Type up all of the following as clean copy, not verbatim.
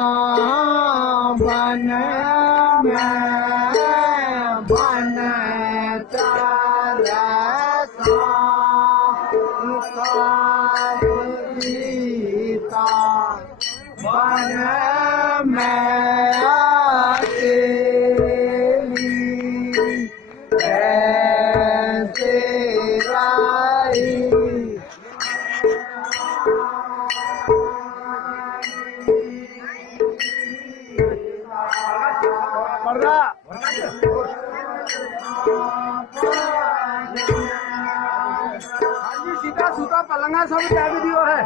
हाँ बन में बन सीता बन में अकेली कैसे आई सीता सूता पलंगा सब त्याग दियो है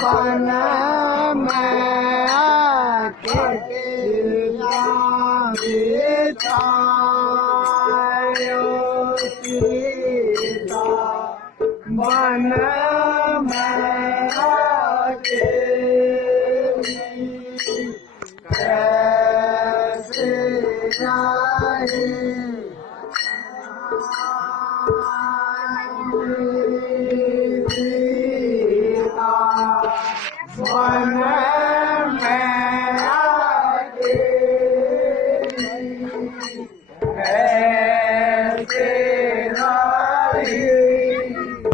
बन में अकेला बिछायो सीता बन में अकेली कैसे जाए